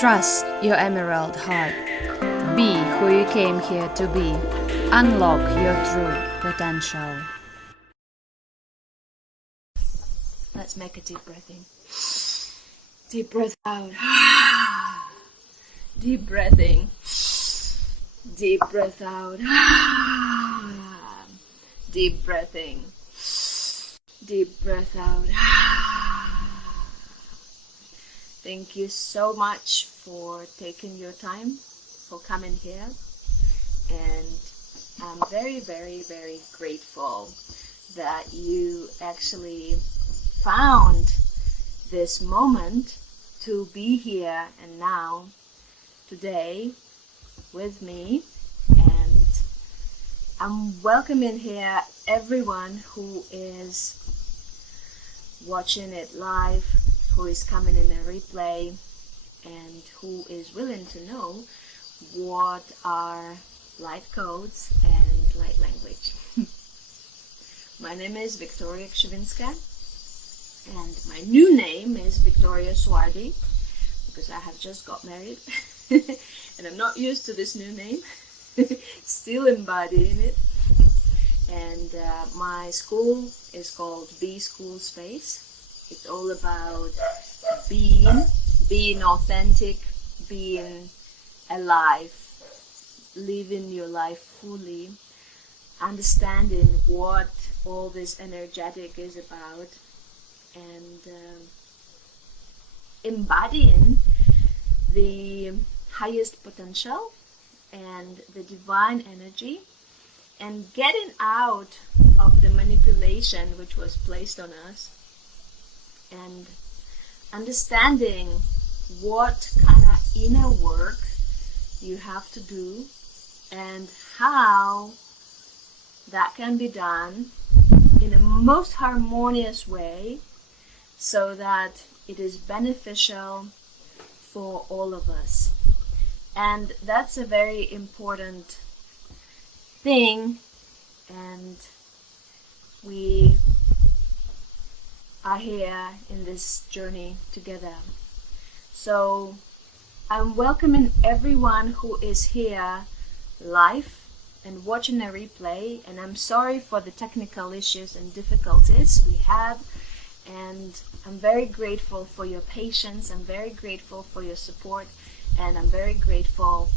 Trust your emerald heart. Be who you came here to be. Unlock your true potential. Let's make a deep breath in. Deep breath out. Deep breath in. Deep breath out. Deep breath in. Deep breath out. Thank you so much for taking your time, for coming here. And I'm very, very, very grateful that you actually found this moment to be here and now, today, with me. And I'm welcoming here everyone who is watching it live, who is coming in a replay, and who is willing to know what are light codes and light language. My name is Victoria Krzyvinska, and my new name is Victoria Swardi, because I have just got married and I'm not used to this new name. Still embodying it. And my school is called Be School Space. It's all about being authentic, being alive, living your life fully, understanding what all this energetic is about, and embodying the highest potential and the divine energy, and getting out of the manipulation which was placed on us, and understanding what kind of inner work you have to do and how that can be done in a most harmonious way so that it is beneficial for all of us. And that's a very important thing, and we are here in this journey together. So I'm welcoming everyone who is here live and watching a replay, and I'm sorry for the technical issues and difficulties we had, and I'm very grateful for your patience, I'm very grateful for your support, and I'm very grateful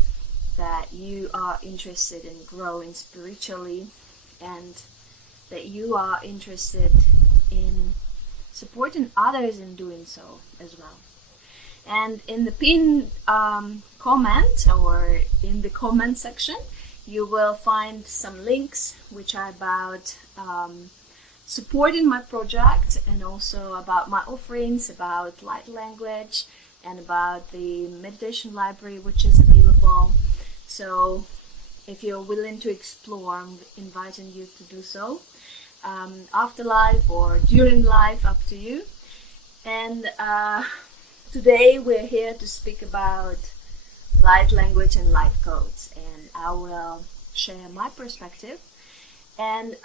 that you are interested in growing spiritually, and that you are interested in supporting others in doing so as well. And in the pinned comment, or in the comment section, you will find some links which are about supporting my project, and also about my offerings, about light language, and about the meditation library which is available. So if you're willing to explore, I'm inviting you to do so. After live or during live, up to you. And today we're here to speak about light language and light codes, and I will share my perspective. And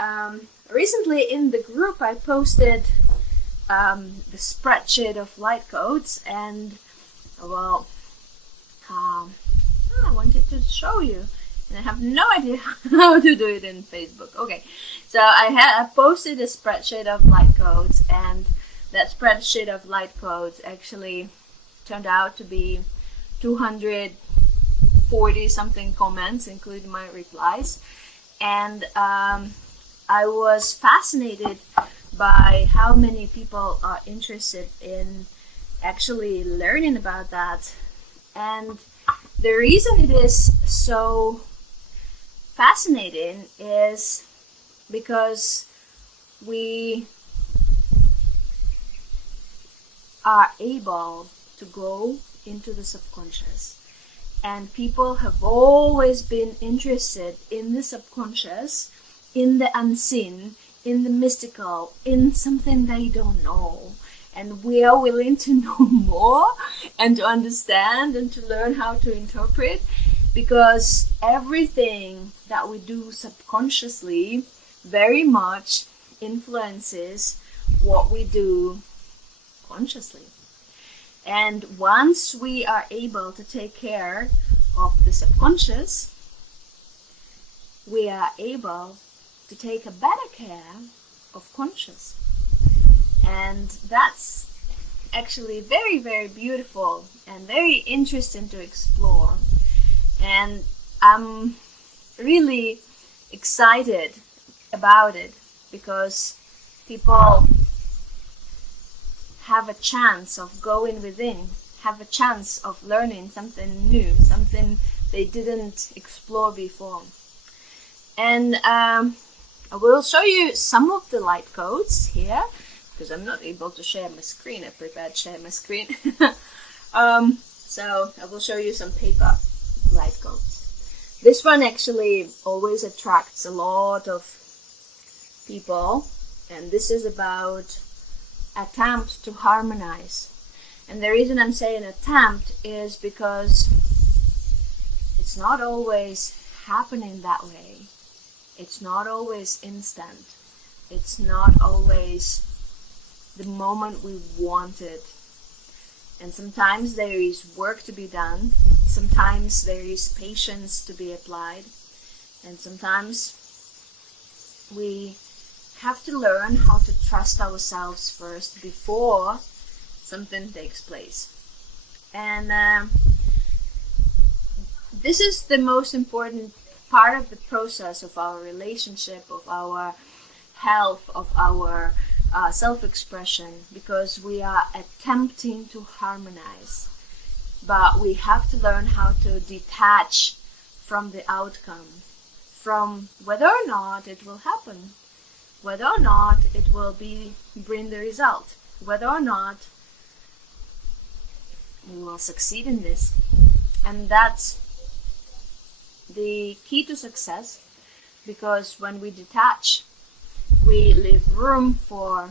recently in the group I posted the spreadsheet of light codes, and I wanted to show you, and I have no idea how to do it in Facebook. Okay, so I posted a spreadsheet of light codes, and that spreadsheet of light codes actually turned out to be 240 something comments, including my replies. And I was fascinated by how many people are interested in actually learning about that. And the reason it is so fascinating is because we are able to go into the subconscious, and people have always been interested in the subconscious, in the unseen, in the mystical, in something they don't know. And we are willing to know more and to understand and to learn how to interpret, because everything that we do subconsciously very much influences what we do consciously. And once we are able to take care of the subconscious, we are able to take a better care of conscious. And that's actually very, very beautiful and very interesting to explore. And I'm really excited about it because people have a chance of going within, have a chance of learning something new, something they didn't explore before. And I will show you some of the light codes here, because I'm not able to share my screen. I prepared to share my screen. So I will show you some paper light codes. This one actually always attracts a lot of people, and this is about attempt to harmonize. And the reason I'm saying attempt is because it's not always happening that way. It's not always instant. It's not always the moment we want it. And sometimes there is work to be done. Sometimes there is patience to be applied. And sometimes we have to learn how to trust ourselves first before something takes place. And this is the most important part of the process of our relationship, of our health, of our self-expression, because we are attempting to harmonize. But we have to learn how to detach from the outcome, from whether or not it will happen, whether or not it will bring the result, whether or not we will succeed in this. And that's the key to success, because when we detach, we leave room for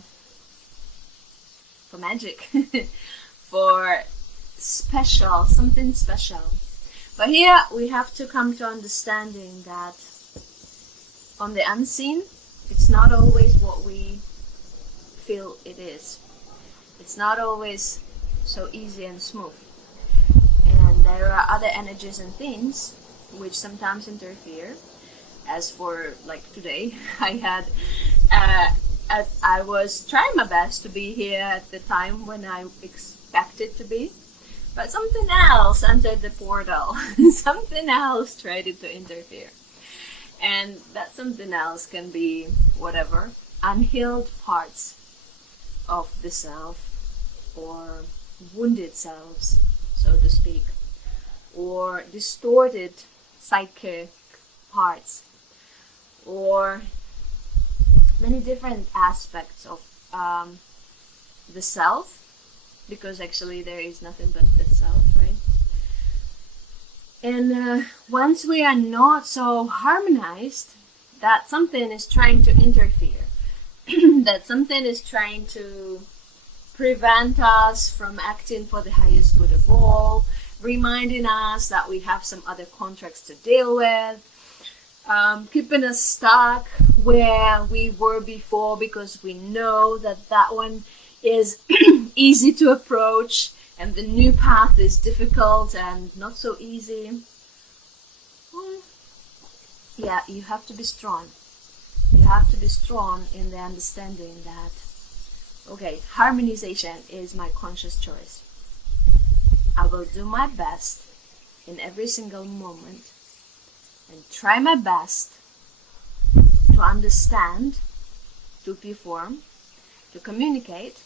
magic, for something special. But here we have to come to understanding that on the unseen, it's not always what we feel it is. It's not always so easy and smooth. And there are other energies and things which sometimes interfere. As for like today, I was trying my best to be here at the time when I expected to be, but something else entered the portal. Something else tried to interfere. And that something else can be whatever, unhealed parts of the self, or wounded selves, so to speak, or distorted psychic parts, or many different aspects of the self, because actually there is nothing but the self, right? And once we are not so harmonized, that something is trying to interfere, that something is trying to prevent us from acting for the highest good of all, reminding us that we have some other contracts to deal with, keeping us stuck where we were before because we know that one is easy to approach and the new path is difficult and not so easy. Well, yeah, you have to be strong. You have to be strong in the understanding that, okay, harmonization is my conscious choice. I will do my best in every single moment and try my best to understand, to perform, to communicate,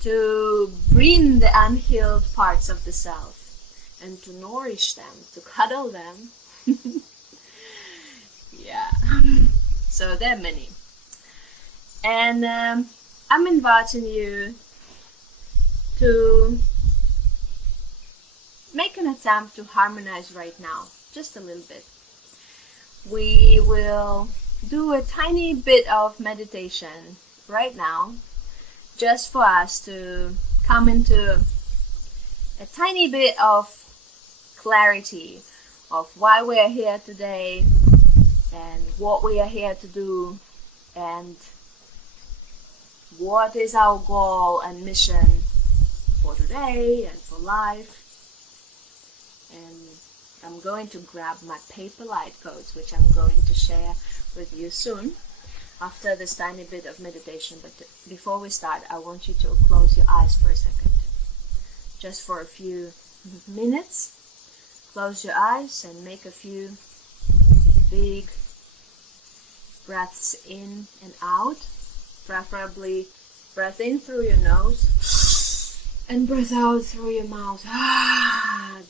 to bring the unhealed parts of the self and to nourish them, to cuddle them. Yeah, so there are many. And I'm inviting you to make an attempt to harmonize right now, just a little bit. We will do a tiny bit of meditation right now, just for us to come into a tiny bit of clarity of why we are here today and what we are here to do and what is our goal and mission for today and for life. And I'm going to grab my paper light codes, which I'm going to share with you soon after this tiny bit of meditation. But before we start, I want you to close your eyes for a second. Just for a few minutes, close your eyes and make a few big breaths in and out. Preferably breath in through your nose and breath out through your mouth.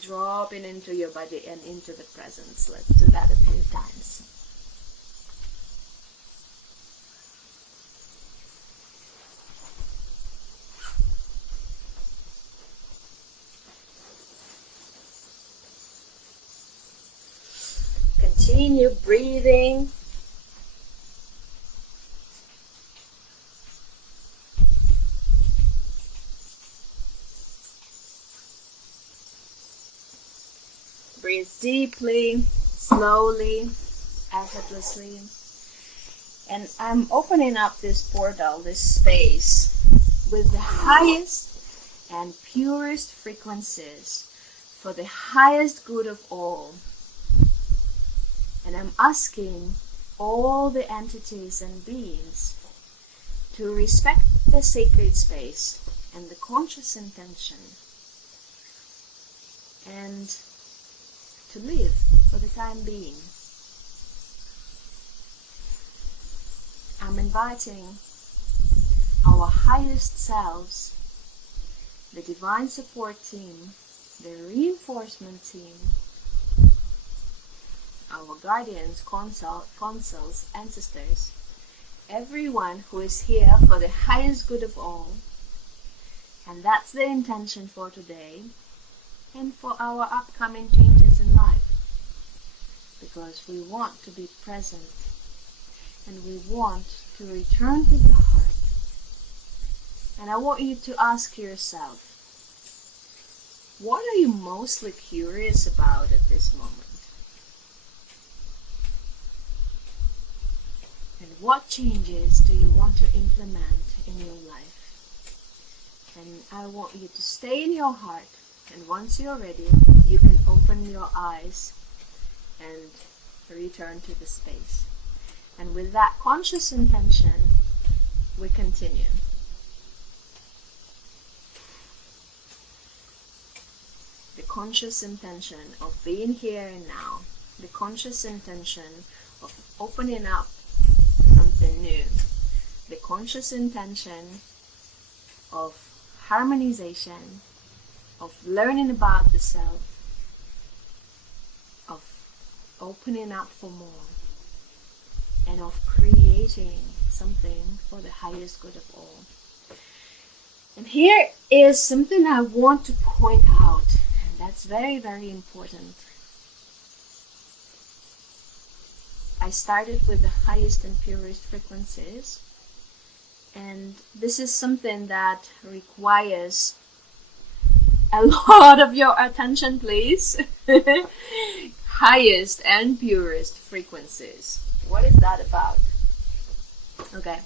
Dropping into your body and into the presence. Let's do that a few times. Continue breathing. Breathe deeply, slowly, effortlessly. And I'm opening up this portal, this space, with the highest and purest frequencies for the highest good of all. And I'm asking all the entities and beings to respect the sacred space and the conscious intention, and to live for the time being. I'm inviting our highest selves, the divine support team, the reinforcement team, our guardians, consuls, ancestors, everyone who is here for the highest good of all. And that's the intention for today and for our upcoming changes in life. Because we want to be present and we want to return to the heart. And I want you to ask yourself, what are you mostly curious about at this moment? And what changes do you want to implement in your life? And I want you to stay in your heart, and once you're ready, you can open your eyes and return to the space. And with that conscious intention, we continue. The conscious intention of being here and now, the conscious intention of opening up something new, the conscious intention of harmonization, of learning about the self, of opening up for more, and of creating something for the highest good of all. And here is something I want to point out, and that's very, very important. I started with the highest and purest frequencies, and this is something that requires a lot of your attention, please. Highest and purest frequencies. What is that about? Okay,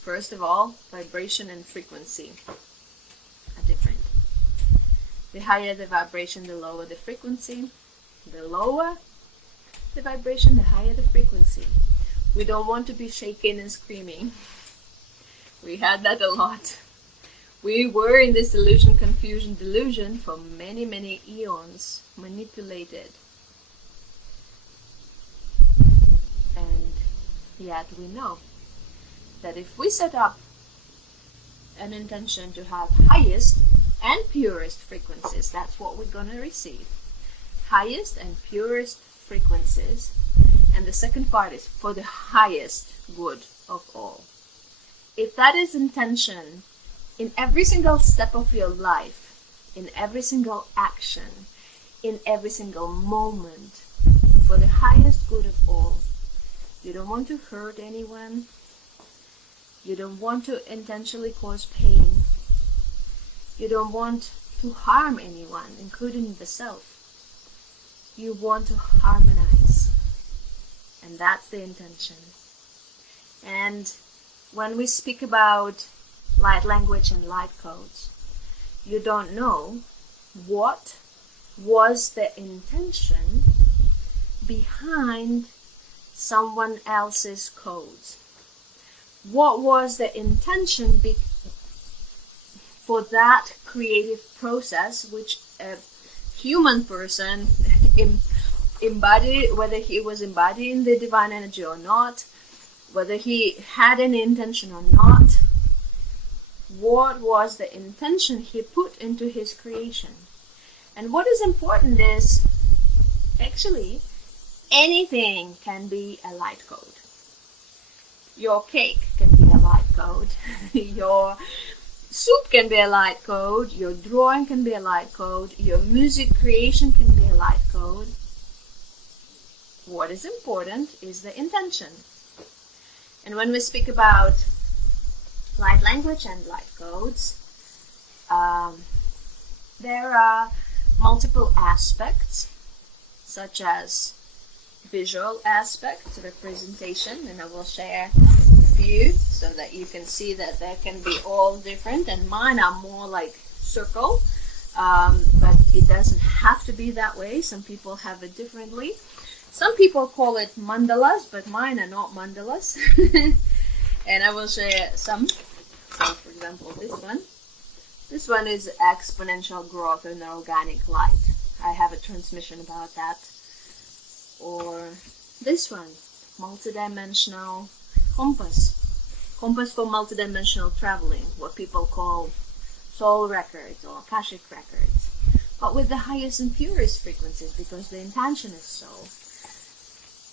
first of all, vibration and frequency are different. The higher the vibration, the lower the frequency. The lower the vibration, the higher the frequency. We don't want to be shaking and screaming. We had that a lot. We were in this illusion, confusion, delusion for many, many eons, manipulated. And yet we know that if we set up an intention to have highest and purest frequencies, that's what we're going to receive. Highest and purest frequencies. And the second part is for the highest good of all. If that is intention in every single step of your life, in every single action, in every single moment, for the highest good of all, you don't want to hurt anyone, you don't want to intentionally cause pain, you don't want to harm anyone, including the self. You want to harmonize, and that's the intention. And when we speak about light language and light codes, you don't know what was the intention behind someone else's codes. What was the intention for that creative process which a human person embodied, whether he was embodying the divine energy or not, whether he had any intention or not. What was the intention he put into his creation? And what is important is, actually, anything can be a light code. Your cake can be a light code. Your soup can be a light code. Your drawing can be a light code. Your music creation can be a light code. What is important is the intention. And when we speak about light language and light codes, there are multiple aspects, such as visual aspects, representation, and I will share a few so that you can see that there can be all different, and mine are more like circle, but it doesn't have to be that way. Some people have it differently. Some people call it mandalas, but mine are not mandalas. And I will share some. So, for example, this one. This one is exponential growth in organic light. I have a transmission about that. Or this one, multidimensional compass. Compass for multidimensional traveling, what people call soul records or Akashic records. But with the highest and purest frequencies, because the intention is soul.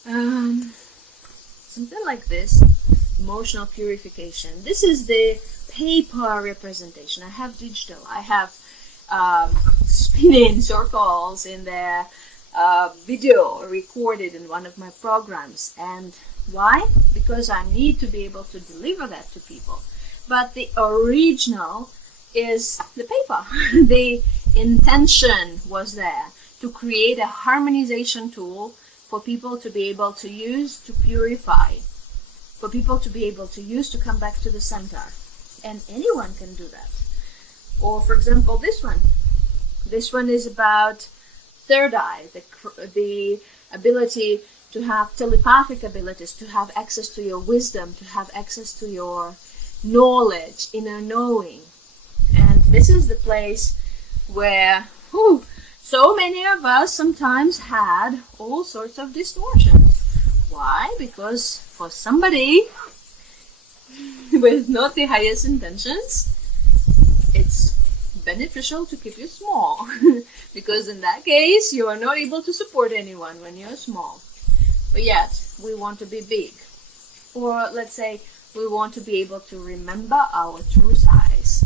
Something like this, emotional purification. This is the paper representation. I have digital. I have spinning circles in the video recorded in one of my programs. And why? Because I need to be able to deliver that to people. But the original is the paper. The intention was there to create a harmonization tool for people to be able to use to purify, for people to be able to use to come back to the center. And anyone can do that. Or, for example, this one. This one is about third eye, the ability to have telepathic abilities, to have access to your wisdom, to have access to your knowledge, inner knowing. And this is the place where so many of us sometimes had all sorts of distortions. Why? Because for somebody with not the highest intentions, it's beneficial to keep you small. Because in that case, you are not able to support anyone when you're small. But yet, we want to be big. Or let's say, we want to be able to remember our true size.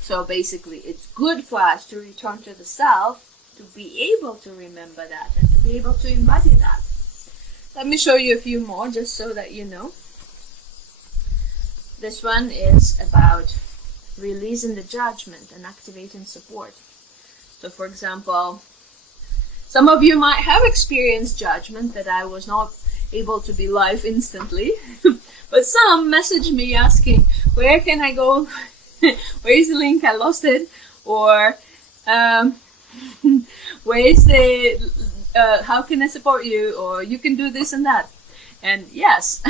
So basically, it's good for us to return to the self, to be able to remember that and to be able to embody that. Let me show you a few more just so that you know. This one is about releasing the judgment and activating support. So for example, some of you might have experienced judgment that I was not able to be live instantly. But some message me asking, where can I go? Where is the link? I lost it. Or where is the how can I support you? Or you can do this and that. And yes,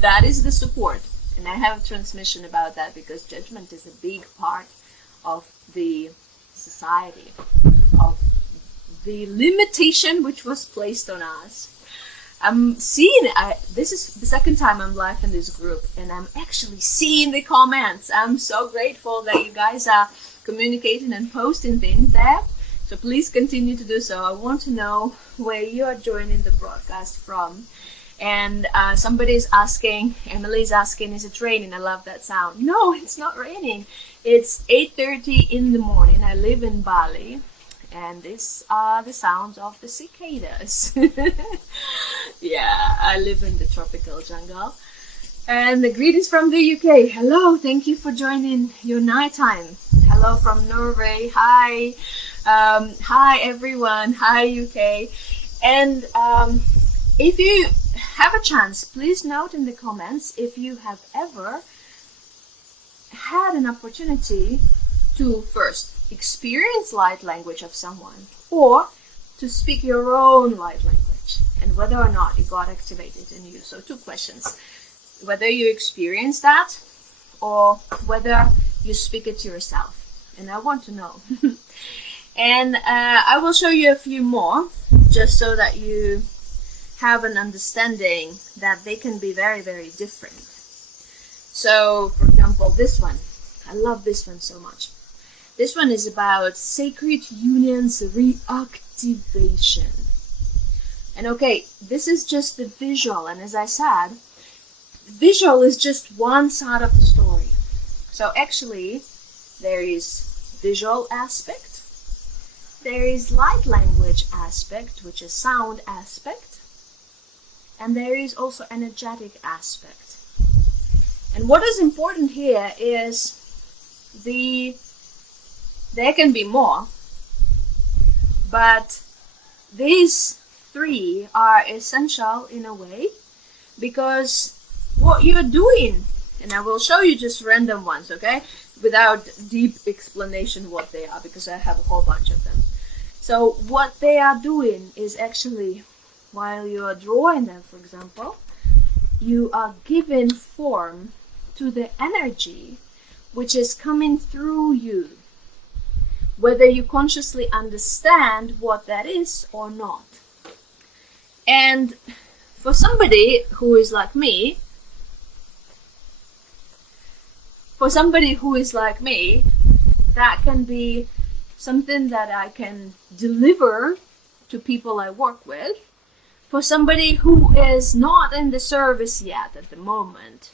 that is the support. And I have a transmission about that because judgment is a big part of the society, of the limitation which was placed on us. I'm seeing, this is the second time I'm live in this group, and I'm actually seeing the comments. I'm so grateful that you guys are communicating and posting things there. So please continue to do so. I want to know where you are joining the broadcast from. And somebody's asking, Emily's asking, is it raining? I love that sound. No, it's not raining. It's 8:30 in the morning. I live in Bali. And these are the sounds of the cicadas. Yeah, I live in the tropical jungle. And the greetings from the UK. Hello, thank you for joining your nighttime. Hello from Norway. Hi. Hi, everyone. Hi, UK. And if you have a chance, please note in the comments if you have ever had an opportunity to first experience light language of someone, or to speak your own light language, and whether or not it got activated in you. So 2 questions. Whether you experience that, or whether you speak it to yourself. And I want to know. And I will show you a few more, just so that you have an understanding that they can be very, very different. So, for example, this one. I love this one so much. This one is about sacred union's reactivation. And okay, this is just the visual, and as I said, visual is just one side of the story. So actually, there is visual aspect, there is light language aspect, which is sound aspect, and there is also energetic aspect. And what is important here is there can be more, but these 3 are essential in a way, because what you're doing, and I will show you just random ones, okay, without deep explanation what they are, because I have a whole bunch of them. So what they are doing is actually, while you are drawing them, for example, you are giving form to the energy which is coming through you, whether you consciously understand what that is or not. And for somebody who is like me, that can be something that I can deliver to people I work with. For somebody who is not in the service yet at the moment,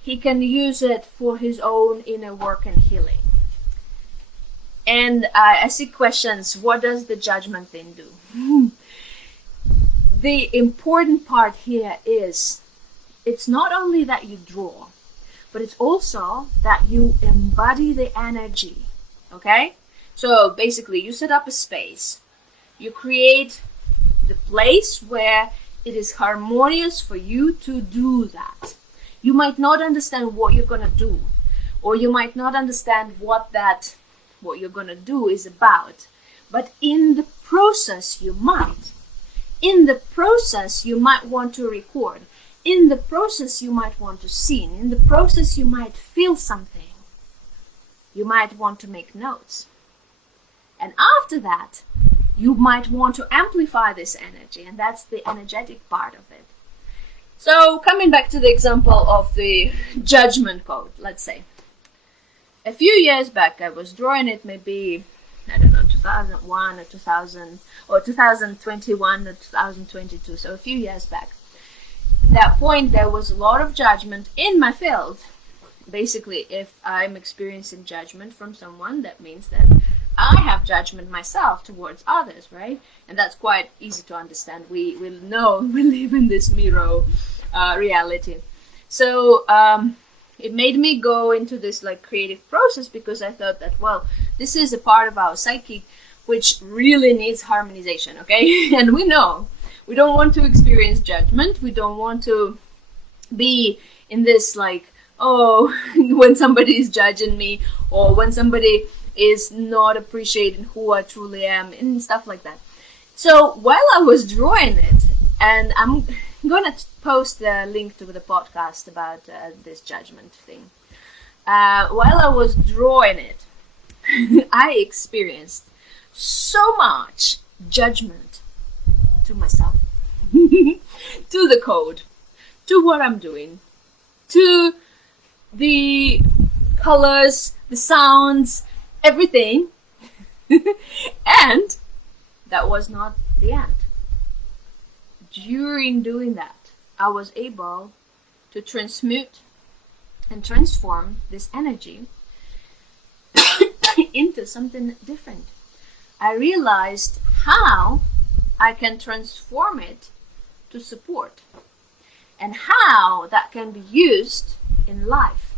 he can use it for his own inner work and healing. And I see questions, what does the judgment thing do? The important part here is, it's not only that you draw, but it's also that you embody the energy, okay? So basically, you set up a space. You create the place where it is harmonious for you to do that. You might not understand what you're going to do, or you might not understand what you're going to do is about. But in the process, you might. In the process, you might want to record. In the process, you might want to sing. In the process, you might feel something. You might want to make notes. And after that, you might want to amplify this energy, and that's the energetic part of it. So, coming back to the example of the judgment code, let's say. A few years back, I was drawing it, maybe, 2001 or 2000, or 2021 or 2022, so a few years back. At that point, there was a lot of judgment in my field. Basically, if I'm experiencing judgment from someone, that means that I have judgment myself towards others, right? And that's quite easy to understand. We know we live in this mirror reality. So it made me go into this creative process, because I thought that, well, this is a part of our psyche which really needs harmonization, okay? And we know we don't want to experience judgment. We don't want to be in this when somebody is judging me, or when somebody is not appreciating who I truly am, and stuff like that. So while I was drawing it, and I'm gonna post the link to the podcast about this judgment thing. While I was drawing it, I experienced so much judgment to myself, to the code, to what I'm doing, to the colors, the sounds, everything. And that was not the end. During doing that, I was able to transmute and transform this energy into something different. I realized how I can transform it to support, and how that can be used in life.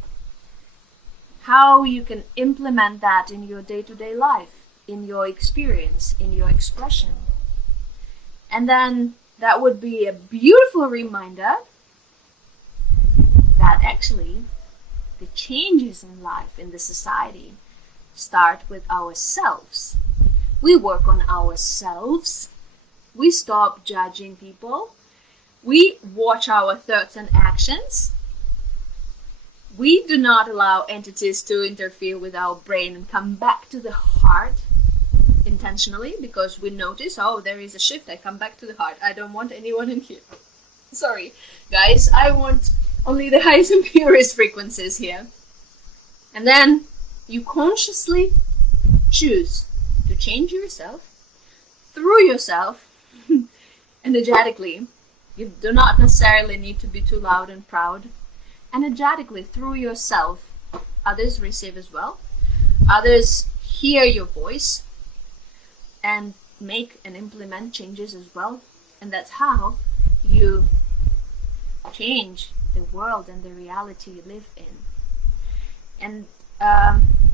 How you can implement that in your day-to-day life, in your experience, in your expression. And then that would be a beautiful reminder that actually the changes in life, in the society, start with ourselves. We work on ourselves. We stop judging people. We watch our thoughts and actions. We do not allow entities to interfere with our brain and come back to the heart intentionally, because we notice, oh, there is a shift. I come back to the heart. I don't want anyone in here. Sorry, guys. I want only the highest and purest frequencies here. And then you consciously choose to change yourself through yourself energetically. You do not necessarily need to be too loud and proud. Energetically, through yourself, others receive as well. Others hear your voice and make and implement changes as well. And that's how you change the world and the reality you live in. And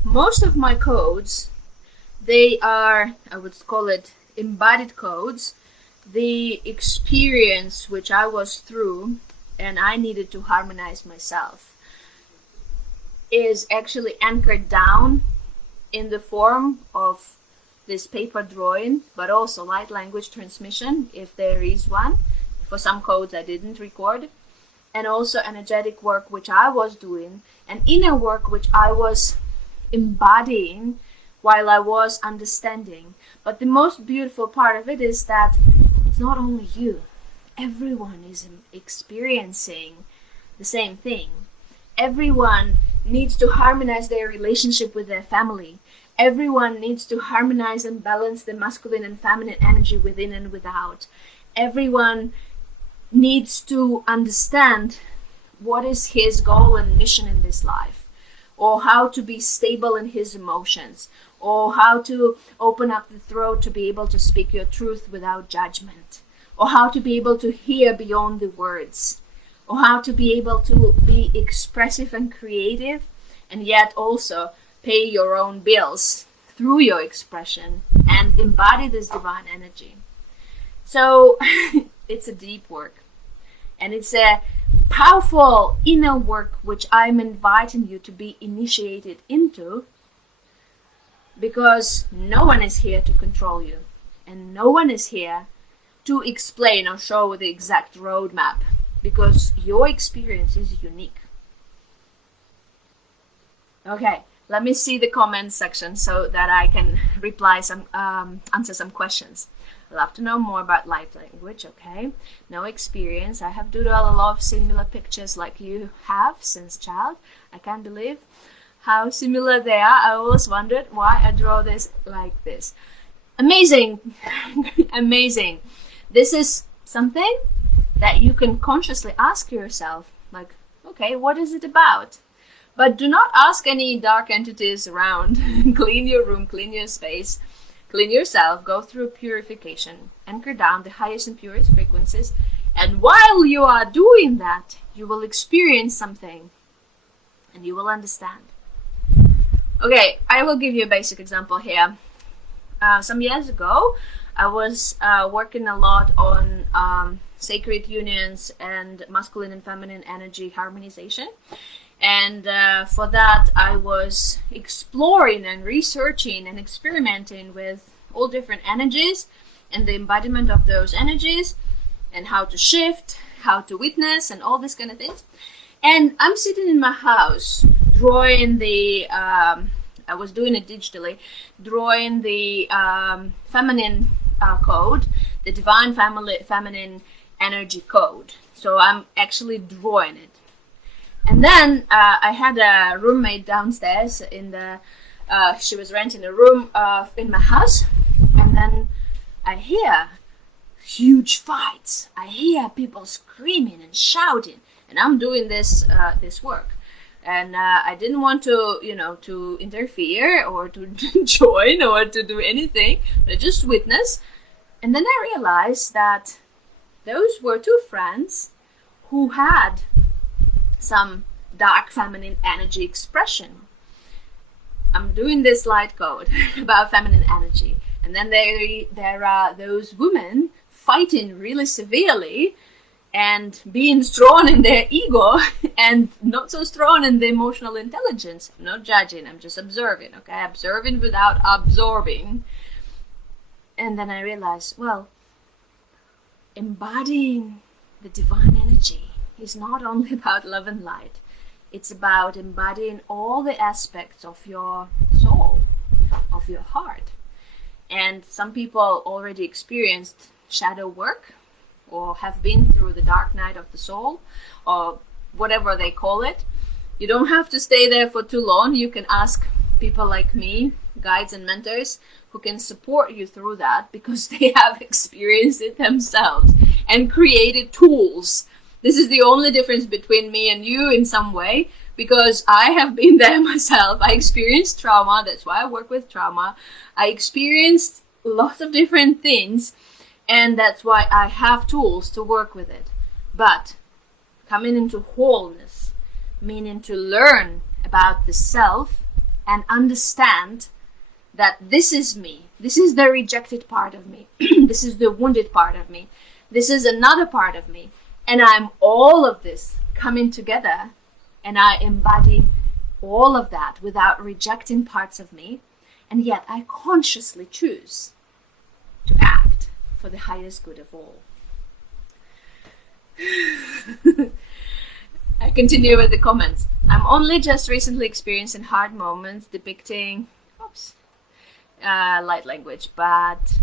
most of my codes, they are, I would call it embodied codes. The experience which I was through and I needed to harmonize myself is actually anchored down in the form of this paper drawing, but also light language transmission, if there is one. For some codes I didn't record. And also energetic work which I was doing, and inner work which I was embodying while I was understanding. But the most beautiful part of it is that it's not only you. Everyone is experiencing the same thing. Everyone needs to harmonize their relationship with their family. Everyone needs to harmonize and balance the masculine and feminine energy within and without. Everyone needs to understand what is his goal and mission in this life, or how to be stable in his emotions, or how to open up the throat to be able to speak your truth without judgment, or how to be able to hear beyond the words, or how to be able to be expressive and creative and yet also pay your own bills through your expression and embody this divine energy. So it's a deep work, and it's a powerful inner work which I'm inviting you to be initiated into, because no one is here to control you, and no one is here to explain or show the exact roadmap, because your experience is unique. Okay, let me see the comments section so that I can reply answer some questions. I'd love to know more about light language. Okay, no experience. I have doodled a lot of similar pictures like you have since child. I can't believe how similar they are. I always wondered why I draw this like this. Amazing. Amazing. This is something that you can consciously ask yourself, like, okay, what is it about? But do not ask any dark entities around. Clean your room, clean your space. Clean yourself, go through purification, anchor down the highest and purest frequencies, and while you are doing that, you will experience something, and you will understand. Okay, I will give you a basic example here. Some years ago, I was working a lot on sacred unions and masculine and feminine energy harmonization. And for that, I was exploring and researching and experimenting with all different energies and the embodiment of those energies and how to shift, how to witness, and all these kind of things. And I'm sitting in my house drawing the, I was doing it digitally, drawing the feminine code, the divine feminine energy code. So I'm actually drawing it. And then I had a roommate downstairs in the, she was renting a room in my house. And then I hear huge fights. I hear people screaming and shouting. And I'm doing this work. And I didn't want to, to interfere or to join or to do anything. But I just witnessed. And then I realized that those were two friends who had some dark feminine energy expression. I'm doing this light code about feminine energy, and then there are those women fighting really severely, and being strong in their ego and not so strong in the emotional intelligence. I'm not judging, I'm just observing, okay? Observing without absorbing. And then I realized, well, embodying the divine energy is not only about love and light. It's about embodying all the aspects of your soul, of your heart. And some people already experienced shadow work, or have been through the dark night of the soul, or whatever they call it. You don't have to stay there for too long. You can ask people like me, guides and mentors, who can support you through that, because they have experienced it themselves and created tools. This is the only difference between me and you in some way, because I have been there myself. I experienced trauma. That's why I work with trauma. I experienced lots of different things, and that's why I have tools to work with it. But coming into wholeness, meaning to learn about the self and understand that this is me. This is the rejected part of me. This is the wounded part of me. This is another part of me. And I'm all of this coming together, and I embody all of that without rejecting parts of me. And yet I consciously choose to act for the highest good of all. I continue with the comments. I'm only just recently experiencing hard moments depicting light language, but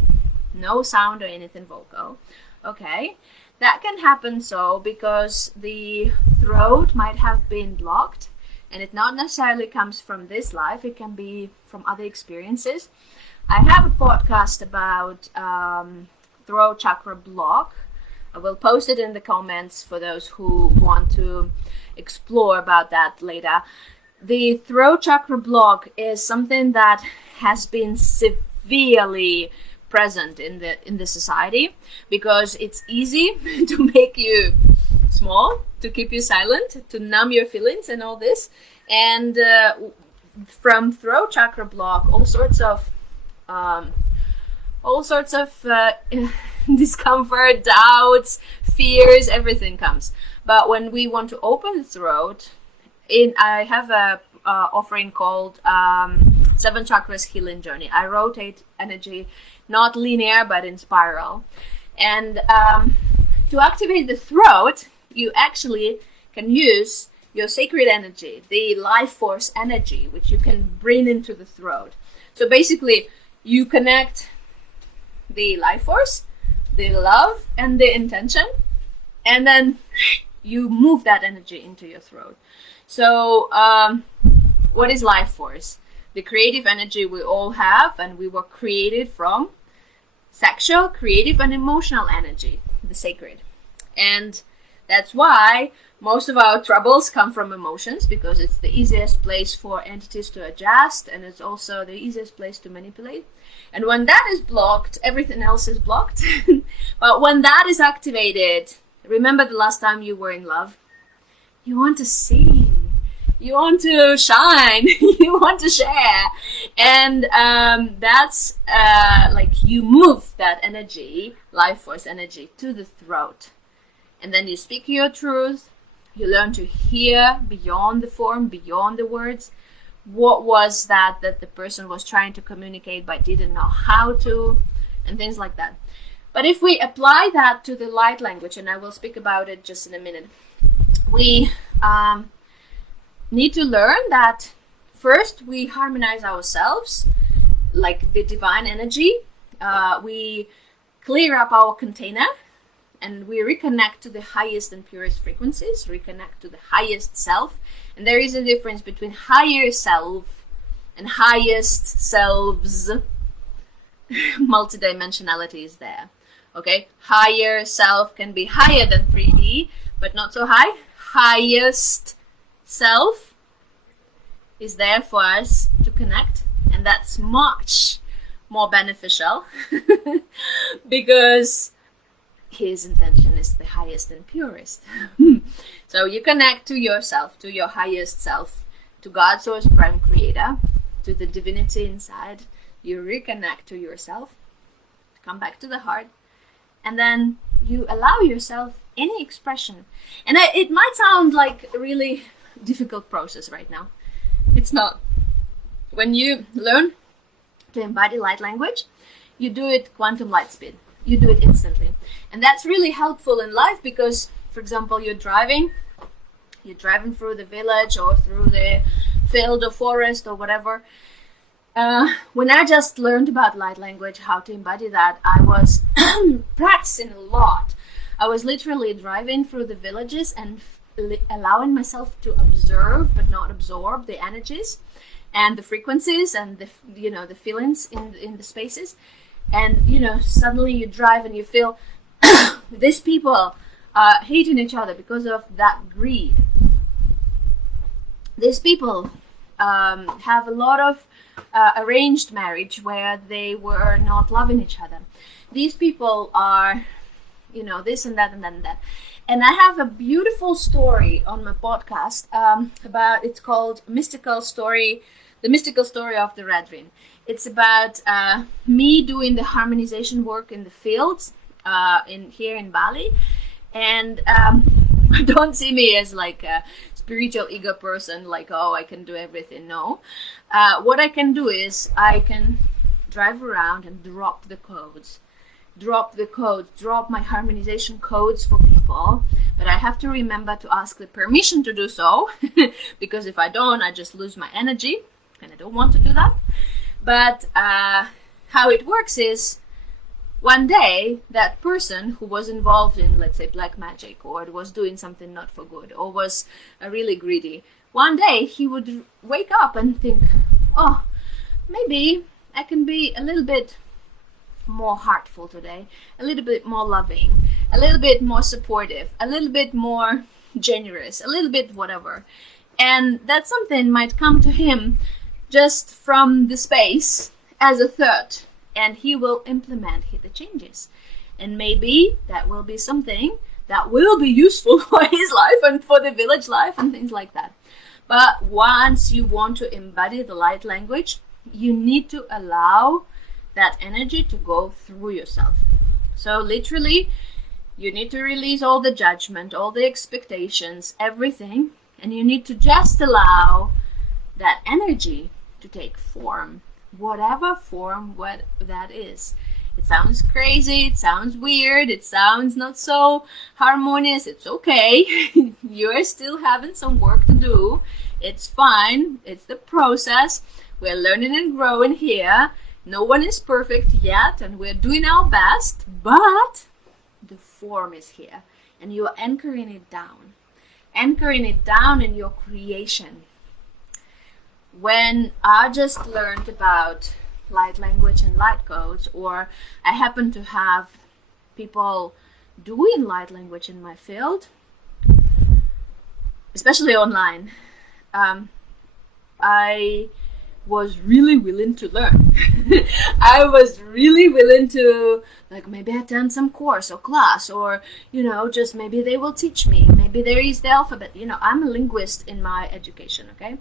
no sound or anything vocal. Okay, that can happen because the throat might have been blocked, and it not necessarily comes from this life. It can be from other experiences. I have a podcast about throat chakra block. I will post it in the comments for those who want to explore about that later. The throat chakra block is something that has been severely present in the society, because it's easy to make you small, to keep you silent, to numb your feelings and all this. And from throat chakra block, all sorts of discomfort, doubts, fears, everything comes. But when we want to open the throat, I have a offering called 7 Chakras Healing Journey. I rotate energy, not linear, but in spiral. And to activate the throat, you actually can use your sacred energy, the life force energy, which you can bring into the throat. So basically, you connect the life force, the love, and the intention, and then you move that energy into your throat. So what is life force? The creative energy we all have, and we were created from sexual, creative, and emotional energy, the sacred. And that's why most of our troubles come from emotions, because it's the easiest place for entities to adjust, and it's also the easiest place to manipulate. And when that is blocked, everything else is blocked. But when that is activated, remember the last time you were in love? You want to sing, you want to shine, you want to share. And that's like you move that energy, life force energy, to the throat. And then you speak your truth. You learn to hear beyond the form, beyond the words. What was that the person was trying to communicate but didn't know how to, and things like that. But if we apply that to the light language, and I will speak about it just in a minute, we need to learn that first we harmonize ourselves, like the divine energy. We clear up our container, and we reconnect to the highest and purest frequencies, reconnect to the highest self. And there is a difference between higher self and highest selves. Multidimensionality is there. Okay, higher self can be higher than 3D, but not so high. Highest self is there for us to connect, and that's much more beneficial because his intention is the highest and purest. So you connect to yourself, to your highest self, to God, Source, Prime Creator, to the divinity inside. You reconnect to yourself, come back to the heart, and then you allow yourself any expression. And it might sound like a really difficult process right now. It's not. When you learn to embody light language, you do it quantum light speed. You do it instantly. And that's really helpful in life because, for example, you're driving through the village or through the field or forest or whatever. When I just learned about light language, how to embody that, I was practicing a lot. I was literally driving through the villages and allowing myself to observe but not absorb the energies and the frequencies and the feelings in the spaces. And suddenly you drive and you feel these people are hating each other because of that greed. These people have a lot of arranged marriage where they were not loving each other. These people are, this and that and that and that. And I have a beautiful story on my podcast about, it's called The Mystical Story of the Red Ring. It's about me doing the harmonization work in the fields here in Bali. And don't see me as like a spiritual ego person, like, oh, I can do everything. No. What I can do is I can drive around and drop my harmonization codes for people. But I have to remember to ask the permission to do so, because if I don't, I just lose my energy, and I don't want to do that. But how it works is, one day, that person who was involved in, let's say, black magic, or was doing something not for good, or was really greedy, one day he would wake up and think, oh, maybe I can be a little bit more heartful today, a little bit more loving, a little bit more supportive, a little bit more generous, a little bit whatever. And that something might come to him just from the space as a thought, and he will implement the changes. And maybe that will be something that will be useful for his life and for the village life and things like that. But once you want to embody the light language, you need to allow that energy to go through yourself. So literally, you need to release all the judgment, all the expectations, everything, and you need to just allow that energy to take form, whatever form what that is. It sounds crazy, it sounds weird, it sounds not so harmonious. It's okay. You're still having some work to do. It's fine. It's the process. We're learning and growing here. No one is perfect yet, and we're doing our best, but the form is here, and you're anchoring it down in your creation. When I just learned about light language and light codes, or I happen to have people doing light language in my field, especially online, I was really willing to learn. I was really willing to, like, maybe attend some course or class, or, just maybe they will teach me. Maybe there is the alphabet. I'm a linguist in my education, okay?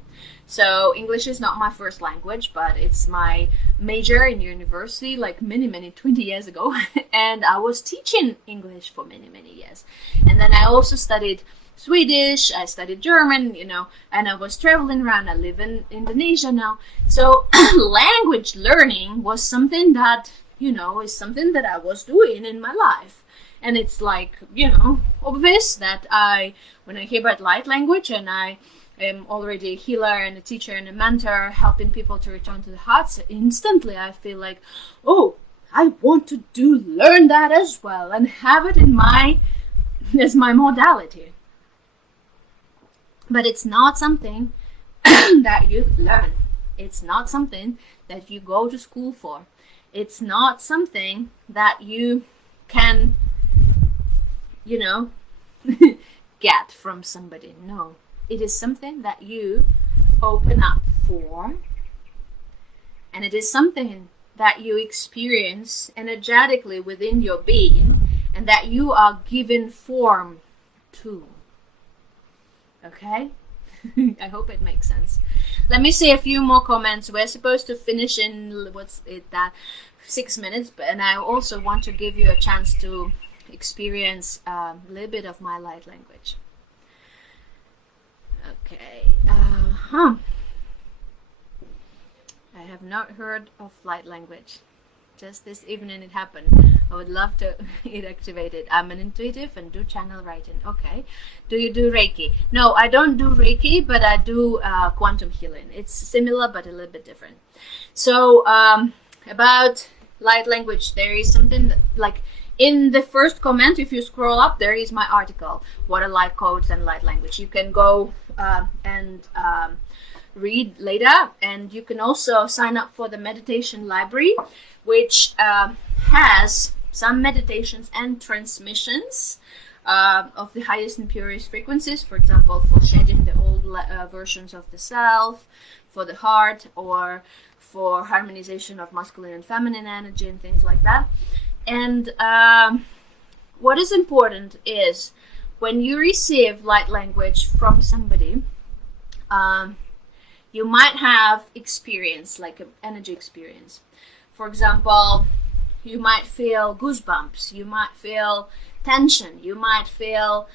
So English is not my first language, but it's my major in university, like many 20 years ago. And I was teaching English for many years. And then I also studied Swedish, I studied German, and I was traveling around. I live in Indonesia now. So language learning was something that, is something that I was doing in my life. And it's like, obvious that when I hear about light language, and I am already a healer and a teacher and a mentor, helping people to return to the hearts, instantly I feel like, oh, I want to learn that as well and have it as my modality. But it's not something that you learn. It's not something that you go to school for. It's not something that you can, get from somebody. No. It is something that you open up for. And it is something that you experience energetically within your being, and that you are given form to. Okay? I hope it makes sense. Let me see a few more comments. We're supposed to finish in 6 minutes, and I also want to give you a chance to experience a little bit of my light language. Okay. I have not heard of light language. Just this evening it happened. I would love to it activated. I'm an intuitive and do channel writing. Okay. Do you do Reiki? No, I don't do Reiki, but I do quantum healing. It's similar but a little bit different. So about light language, there is something that, like in the first comment, if you scroll up, there is my article, What are light codes and light language. You can go and read later, and you can also sign up for the meditation library, which has some meditations and transmissions of the highest and purest frequencies, for example, for shedding the old versions of the self, for the heart, or for harmonization of masculine and feminine energy and things like that. And what is important is when you receive light language from somebody, you might have experience, like an energy experience. For example, you might feel goosebumps, you might feel tension, you might feel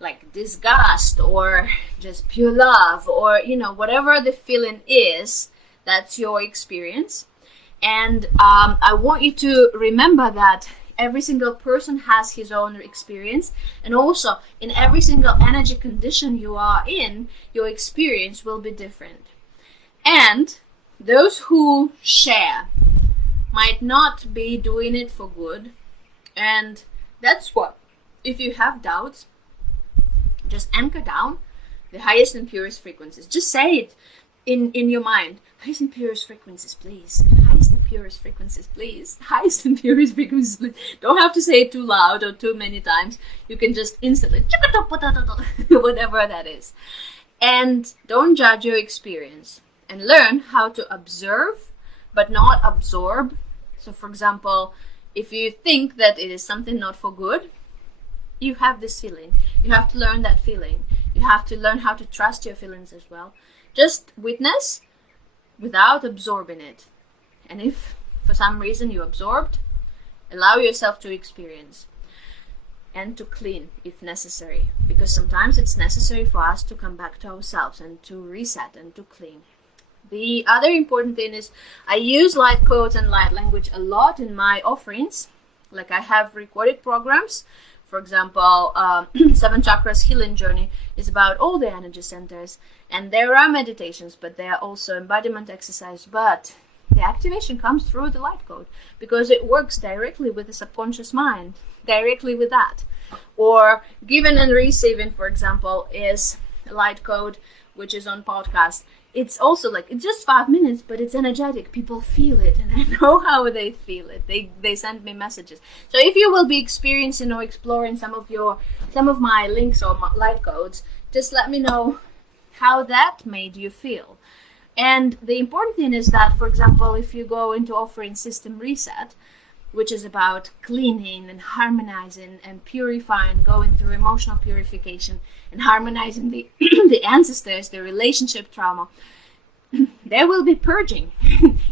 like disgust or just pure love, or whatever the feeling is, that's your experience. And I want you to remember that every single person has his own experience, and also in every single energy condition you are in, your experience will be different. And those who share might not be doing it for good, and that's what, if you have doubts, just anchor down the highest and purest frequencies. Just say it in your mind. Highest and purest frequencies, please. Highest and purest frequencies, please. Highest and purest frequencies, please. Don't have to say it too loud or too many times. You can just instantly, whatever that is. And don't judge your experience. And learn how to observe, but not absorb. So, for example, if you think that it is something not for good, you have this feeling. You have to learn that feeling. You have to learn how to trust your feelings as well. Just witness without absorbing it. And if for some reason you absorbed, allow yourself to experience and to clean if necessary. Because sometimes it's necessary for us to come back to ourselves and to reset and to clean. The other important thing is I use light codes and light language a lot in my offerings. Like I have recorded programs. For example, 7 Chakras Healing Journey is about all the energy centers. And there are meditations, but there are also embodiment exercise. But the activation comes through the light code because it works directly with the subconscious mind, directly with that. Or giving and receiving, for example, is a light code, which is on podcast. It's also like, it's just 5 minutes, but it's energetic. People feel it, and I know how they feel it. They send me messages. So if you will be experiencing or exploring some of my links or my light codes, just let me know how that made you feel. And the important thing is that, for example, if you go into offering System Reset, which is about cleaning and harmonizing and purifying, going through emotional purification and harmonizing the the ancestors, the relationship trauma, there will be purging.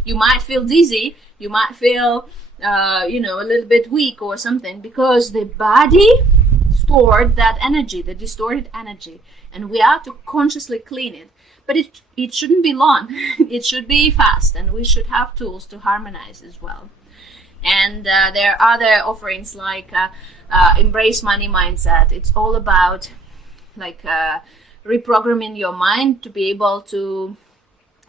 You might feel dizzy, you might feel a little bit weak or something, because the body stored that energy, the distorted energy, and we are to consciously clean it. But it shouldn't be long. It should be fast, and we should have tools to harmonize as well. And there are other offerings like Embrace Money Mindset. It's all about like reprogramming your mind to be able to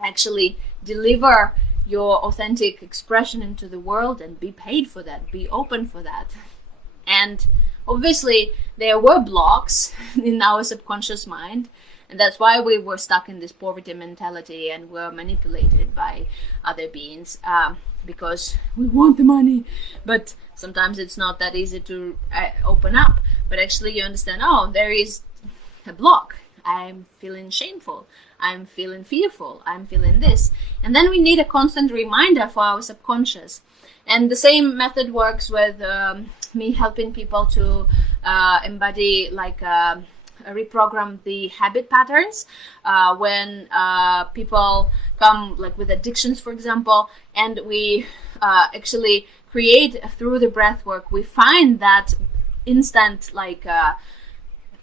actually deliver your authentic expression into the world and be paid for that, be open for that. And obviously there were blocks in our subconscious mind, and that's why we were stuck in this poverty mentality and were manipulated by other beings. Because we want the money, but sometimes it's not that easy to open up. But actually you understand, there is a block. I'm feeling shameful, I'm feeling fearful, I'm feeling this. And then we need a constant reminder for our subconscious. And the same method works with me helping people to embody, like reprogram the habit patterns when people come like with addictions, for example, and we actually create through the breath work. We find that instant like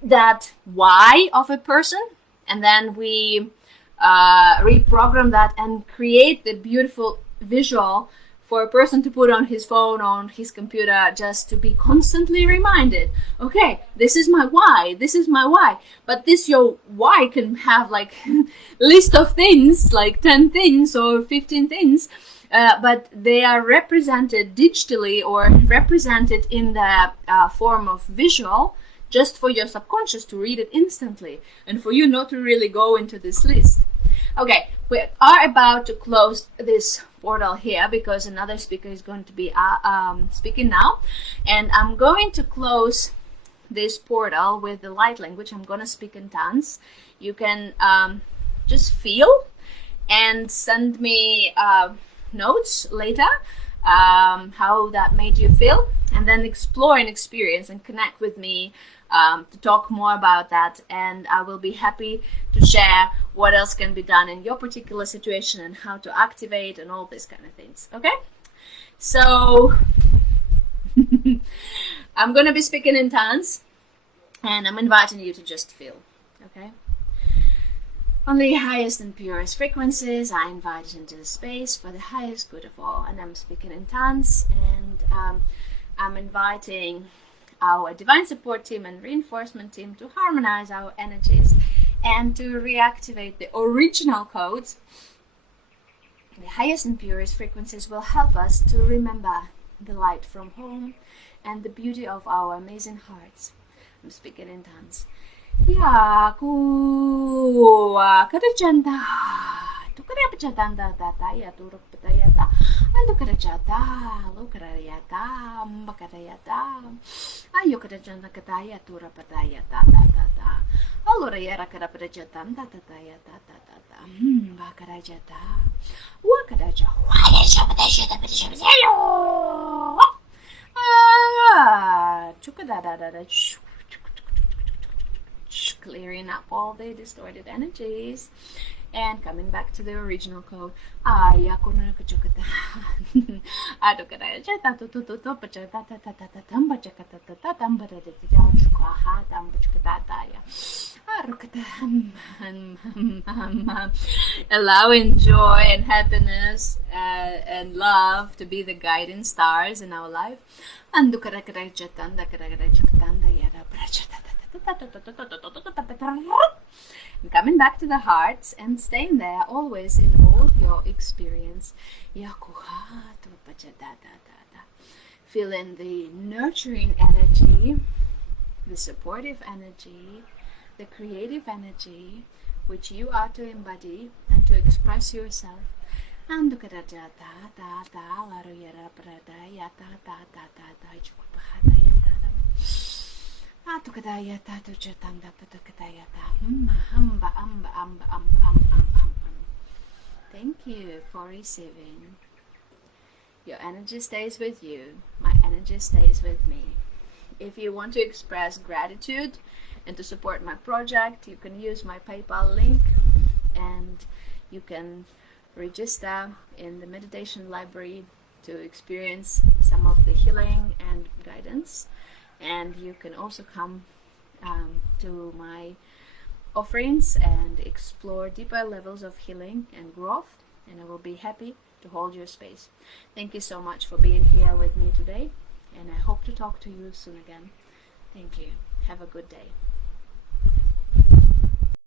that why of a person, and then we reprogram that and create the beautiful visual for a person to put on his phone, on his computer, just to be constantly reminded, okay, this is my why, this is my why. But this your why can have like list of things, like 10 things or 15 things, but they are represented digitally or represented in the form of visual, just for your subconscious to read it instantly and for you not to really go into this list. Okay, we are about to close this portal here because another speaker is going to be speaking now, and I'm going to close this portal with the light language. I'm going to speak in tongues. You can just feel and send me notes later how that made you feel, and then explore and experience and connect with me to talk more about that, and I will be happy to share what else can be done in your particular situation and how to activate and all these kind of things. Okay, so I'm gonna be speaking in tongues, and I'm inviting you to just feel. Okay, on the highest and purest frequencies, I invite you into the space for the highest good of all, and I'm speaking in tongues, and I'm inviting our divine support team and reinforcement team to harmonize our energies and to reactivate the original codes. The highest and purest frequencies will help us to remember the light from home and the beauty of our amazing hearts. I'm speaking in tongues. Ya ku kerjanda tu kerja pecatanda data ya turuk petayata ando kerjata lo kerjata mbakadayata ayo kerjanda ketaya tura petayata tata allora era kera pecatanda tataya tata mbakadayata wa kadaja wa chukadada clearing up all the distorted energies and coming back to the original code. Allowing joy and happiness and love to be the guiding stars in our life. And coming back to the hearts and staying there always in all your experience. Feeling the nurturing energy, the supportive energy, the creative energy which you are to embody and to express yourself. And thank you for receiving. Your energy stays with you. My energy stays with me. If you want to express gratitude and to support my project, you can use my PayPal link, and you can register in the meditation library to experience some of the healing and guidance. And you can also come to my offerings and explore deeper levels of healing and growth, and I will be happy to hold your space. Thank you so much for being here with me today, and I hope to talk to you soon again. Thank you. Have a good day.